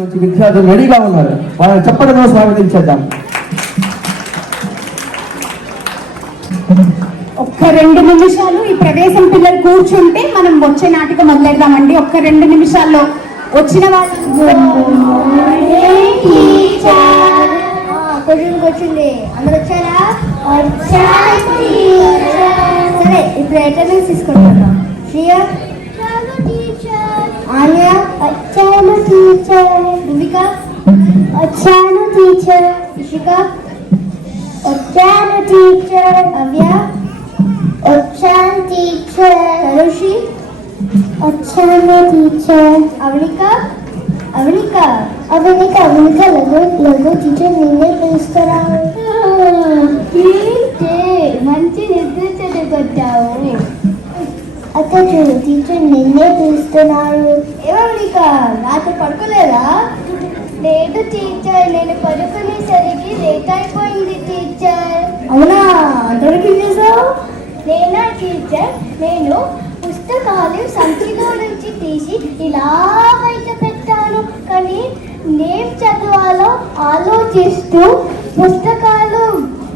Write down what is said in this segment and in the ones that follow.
నుంచి విద్యార్థులు రెడీగా ఉన్నారు. వాళ్ళని చెప్పడంలో స్వాగతించేద్దాం. ఒక్క రెండు నిమిషాలు ఈ ప్రవేశం పిల్లలు కూర్చుంటే మనం వచ్చే నాటిక మొదలెడదామండి ఒక్క రెండు నిమిషాల్లో వచ్చిన వాళ్ళు క్వశ్చన్ వచ్చింది. అందరు వచ్చారా? సరే ఇప్పుడు అటెండెన్స్ తీసుకుంటున్నాం శ్రీయా ఆన్య వచ్చాను టీచర్ భూమిక వచ్చాను టీచర్ ఇషిక వచ్చాను టీచర్ అవ్య వచ్చాను టీచర్ తరుషి వచ్చాను టీచర్ అవనిక అవనిక అవనిక అవనిక లఘు లఘు టీచర్ నిన్నే పిలుస్తారా మంచి నిద్ర చెడగొట్టావు అక్క చూడు టీచర్ నిన్నే పిలుస్తున్నారు ఏమవనిక రాత్రి పడుకోలేదా? లేదు టీచర్ నేను పడుకునేసరికి లేట్ అయిపోయింది టీచర్ అవునా? అందరికి చేసావు నేనా టీచర్ నేను పుస్తకాలు సంచిలో నుంచి తీసి ఇలా బయట పెట్టాను. కానీ నేం చదవాలో ఆలోచిస్తూ పుస్తకాలు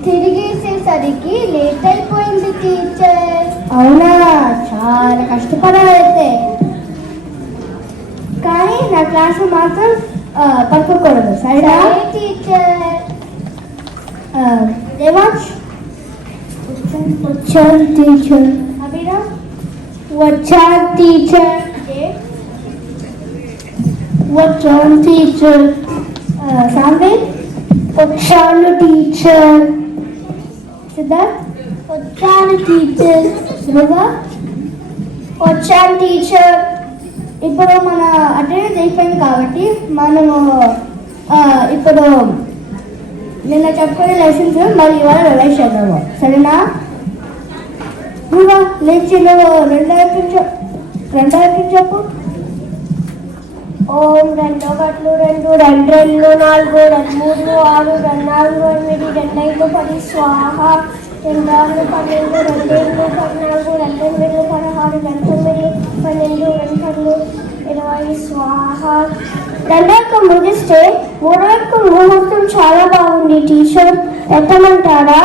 తిరిగేసేసరికి లేట్ అయిపోయింది టీచర్ అవునా? చాలా కష్టపడాలైతే కానీ నా క్లాస్ మాత్రం ఆ, పడుకోకూడదు సరేనా? టీచర్. దేవాంశ్? వచ్చాను టీచర్. అభిరామ్ వచ్చాను టీచర్. వచ్చాను టీచర్. సాంబిల్ వచ్చాను టీచర్. సిద్ధార్థ్ వచ్చాను టీచర్. ధ్రువ వచ్చాను టీచర్. ఇప్పుడు మన అటెండెన్స్ అయిపోయింది కాబట్టి మనము ఇప్పుడు నిన్న చెప్పుకునే లెసన్స్ మరి ఇవాళ రివైజ్ చేద్దాము. సరేనా? నువ్వు లేచి నువ్వు రెండో రెండో చెప్పు. ఓం రెండు ఒకట్లు రెండు రెండు రెండు నాలుగు రెండు మూడు ఆరు రెండు నాలుగు ఎనిమిది రెండు ఐదు పది స్వాహ. రెండు పన్నెండు రెండు పద్నాలుగు రెండు ఎనిమిది పదహారు పంతొమ్మిది పన్నెండు రెండు ఇరవై స్వాహ. రెండో యొక్క ముగిస్తే మూడో యొక్క ముహూర్తం చాలా బాగుంది టీచర్ పెట్టమంటారా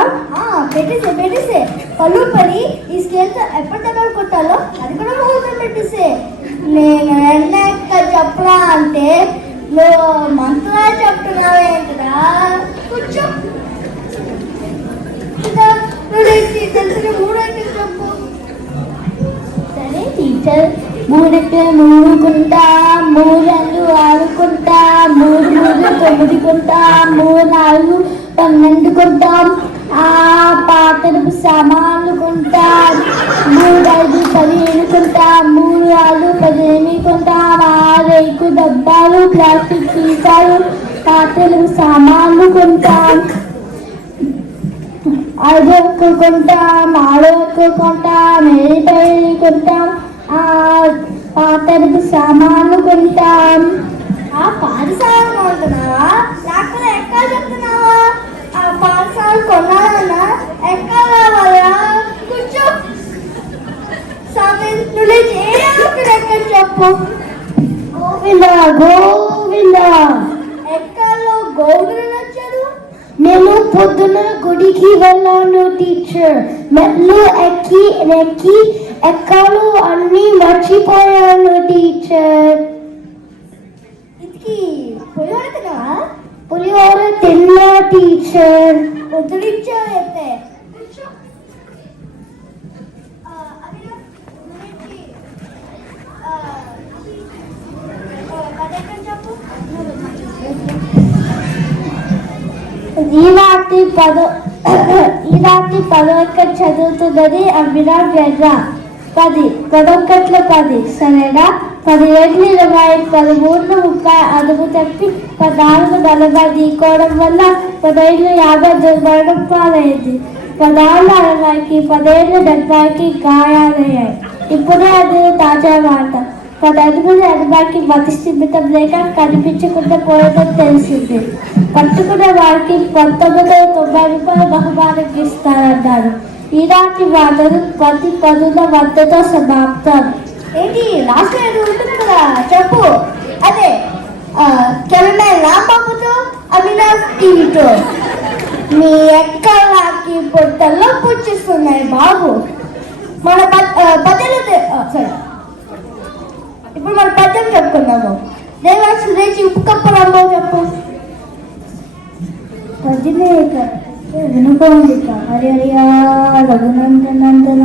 పెట్టేసే పెట్టేసే. పళ్ళు పడి ఈ స్కేల్తో దగ్గర కొట్టాలో అది కూడా ముహూర్తం పెట్టేసే. నేను ఎన్నెక్క చెప్పరా అంటే నువ్వు మంత్రా చెప్తున్నావేంటరా కూర్చో ఇంకా నువ్వు లేచి తెలిసిన మూడైతే చెప్పు సరే టీచర్ మూడుకి మూడుకుంటా మూడు ఆడుకుంటా మూడు మూడు తొమ్మిది కొంటా మూడు నాలుగు పన్నెండు కొంటాం ఆ పాత్రపు సామాన్లు కొంటా మూడు ఐదు పదిహేను కొంటాం మూడు ఆరు పదిహేను కొంటాం ఆరేకు డబ్బాలు ప్లాస్టిక్ సీసాలు పాత్రలు సామాన్లు కొంటాం ఐదు ఒక్క కొంటాం ఆరు ఒక్క కొంటాం ఏడుపై కొంటాం ఆ పాతరపు సామాన్లు కొంటాం ఆ పాఠశాల కొంటున్నావా లేకపోతే ఎక్కడ చెప్తున్నావా? ఆ పాఠశాల కొనాలన్నా ఎక్కడ రావాలా? కూర్చో. సమయం నువ్వు ఎక్కడ చెప్పు? గోవింద గోవింద. ఎక్కడలో గోవింద నేను పొద్దున గుడికి వెళ్ళాను టీచర్ మెట్లు ఎక్కి ఎక్కి ఎక్కాలు అన్ని మర్చిపోయాను టీచర్ ఇది పులిహోర తిన్నావా? పులిహోర తిన్నా టీచర్ వదిలించావు అయితే. ఈ పదో ఈనాటి పదొక్కటి చదువుతున్నది అభిరామ్ వెర్ర పది పదొక్కట్ల పది సరేనా? పది ఏళ్ళు ఇరవై పదమూడు ముప్పై అదుపు తప్పి పద్నాలుగు నలభై దీకోవడం వల్ల పదేళ్ళు యాభై దుర్మరణం పాలైంది. పదహారు అరవైకి పదేళ్ళు డెబ్బైకి గాయాలయ్యాయి. ఇప్పుడే అది తాజా మాట పదెనిమిది ఎనభైకి మతి స్థిమితం లేక కనిపించకుండా పోయడం తెలిసింది. పట్టుకున్న వారికి పంతొమ్మిది తొంభై రూపాయల బహుమానం ఇస్తారన్నారు. ఈనాటి వాదన ప్రతి పనుల వద్దతో సమాప్తం. ఏంటి లాస్ట్ ఉంటుంది కదా చెప్పు. అదే మస్తీటు మీ ఎక్కలాకి పొట్టల్లో పుచ్చిస్తున్నాయి బాబు. మన ప- పద్యం చెప్పుకున్నాము దేవాసు లేచి ఉప్పు కప్పు రమ్మో చెప్పు పద్యమే వినుకోండి హరి హరియా రఘునందనందన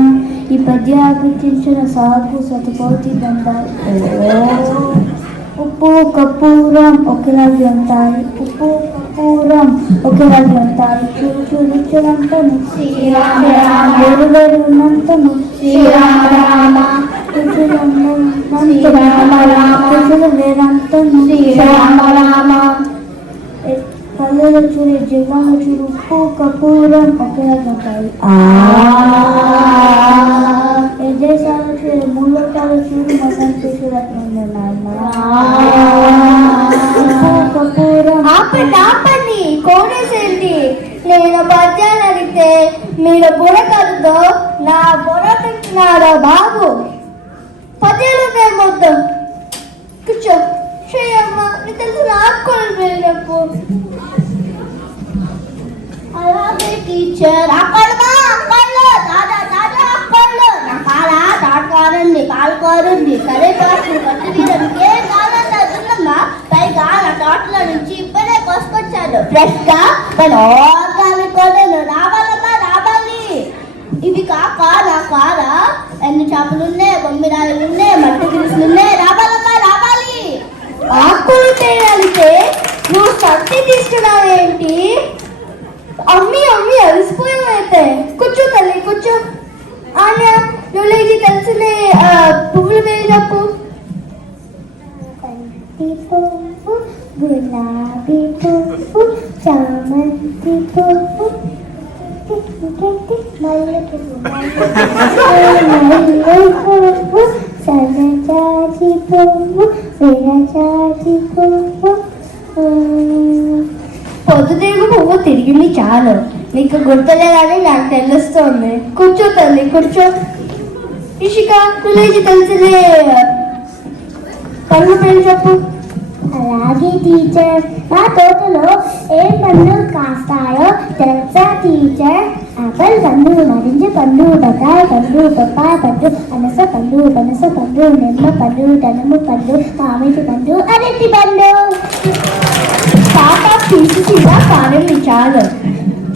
ఈ పద్య కీర్తించిన సాగు సతకోటి దండాలు ఉప్పు కప్పూరం ఒకేలాగే ఉంటాయి ఉప్పు కప్పూరం ఒకేలాగే ఉంటాయి చూడు చూడు చూడంతను శ్రీరామ రామ వేరు వేరు ఉన్నంతను శ్రీరామ రామ శ్రీరామ రామ శ్రీరామ రామ చూడు జీవాలు చూడు ఉప్పు కపూరం ఒకేలాగా ఉంటాయి చూడు చూడు మతం ఉప్పు కపూరం ఆపండి ఆపండి. కోనేసేంటి నేను పద్యాలు అడిగితే మీరు బుర్రకలతో నా బుర్ర తింటున్నారా బాబు? పద్యాలు మొత్తం. కూర్చో. శ్రేయమ్మ నీ తల్లి నాకు వెళ్ళినప్పు అలాగే టీచర్ అక్కడమా అక్కడలో దాదా దాదా అక్కడలో నా కాల తాటకారండి కాలుకోరండి సరే కాసు పట్టు తీయడానికి ఏ కాలం పైగా నా తోటలో నుంచి ఇప్పుడే కోసుకొచ్చాను ఫ్రెష్గా నేను ఆర్గానిక్ కొనను రావాలమ్మా రావాలి. ఇవి కాక నా కారా? ఎన్ని చేపలు ఉన్నాయి మట్టి గిలుసులు రావాలమ్మా రావాలి. ఆకులు తేయాలంటే నువ్వు సత్తి తీసుకున్నావేంటి అమ్మి అమ్మి అలసిపోయావైతే. కూర్చో తల్లి కూర్చో. ఆన్య నువ్వు లేచి తెలిసిన పువ్వుల మీద చెప్పు పువ్వు గులాబీ పువ్వు చామంతి పువ్వు మల్లె పువ్వు సన్నజాజి పువ్వు విరజాజి పువ్వు పొద్దుతిరుగు పువ్వు తిరిగింది చాలు నీకు గుర్తులేదని నాకు తెలుస్తోంది కూర్చో తల్లి కూర్చో ఇషిక నువ్వు తెలిసినే పనులు పేరు చెప్పు అలాగే టీచర్ మా తోటలో ఏ పండ్లు కాస్తాయో తెలుసా టీచర్ ఆపిల్ పండు నారింజ పండు బకాయ పండు పప్పాయ పండు అనస పండు పనస పండు నిమ్మ పండు దనము పండు మామిడి పండు అరటి పండు పాప తీసి తీరా చాలు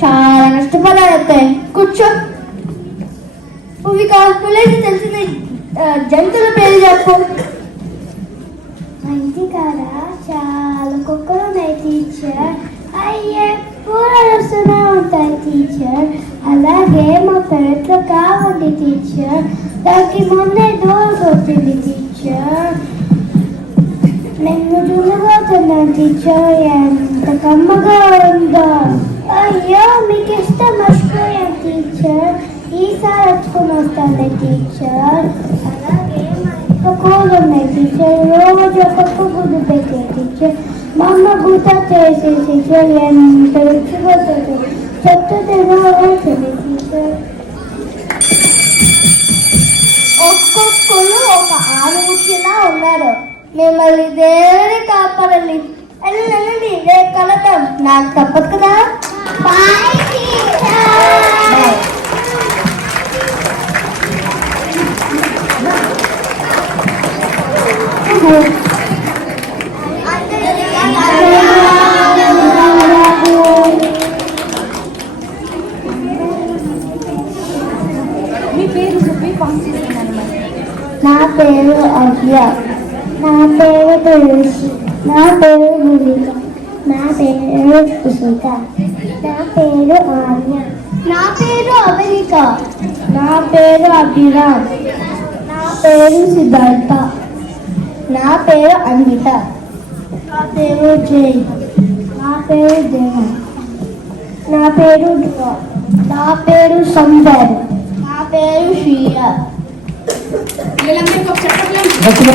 చాలా కష్టపడాలి కూర్చో. ఇవి కాకులేసి తెలిసిన జంతువుల పేరు చెప్పు. మంచి కాదా? చాలా కుక్కలు ఉన్నాయి టీచర్ అయ్యే కూరలు వస్తూనే ఉంటాయి టీచర్ అలాగే మా పెరట్లో కావండి టీచర్ దానికి మొన్నే డోర్ కొట్టింది టీచర్ నేను చూడబోతున్నాను టీచర్ ఎంత కమ్మగా ఉందో అయ్యో మీకు ఇష్టం మర్చిపోయాను టీచర్ ఈసారి వచ్చుకొని వస్తాను టీచర్ మా ఉన్నాయి టీచర్ రోజు ఒక్కొక్క గుడ్డు పెట్టే టీచర్ మా అమ్మ గుట్ట చేసే టీచర్ ఎంత రుచిపోతుంది చెట్టు తినవలసింది టీచర్ ఒక్కొక్కరు ఒక ఆరుముఖిలా ఉన్నారు మిమ్మల్ని దేవుని కాపాడండి వెళ్ళండి రేపు కలతాం నాకు తప్పదు కదా? మీ పేరు చెప్పి నా పేరు అవ్య నా పేరు తులసి నా పేరు భూమిక నా పేరు ఉషిక నా పేరు ఆర్య నా పేరు అమెరిక నా పేరు అభిరామ్ నా పేరు సిద్ధార్థ నా పేరు అన్విత నా పేరు జై నా పేరు దేవ నా పేరు నా పేరు సందర్ నా పేరు శ్రీయ వీళ్ళందరికీ ఒక చెప్పట్లేదు దక్షిణ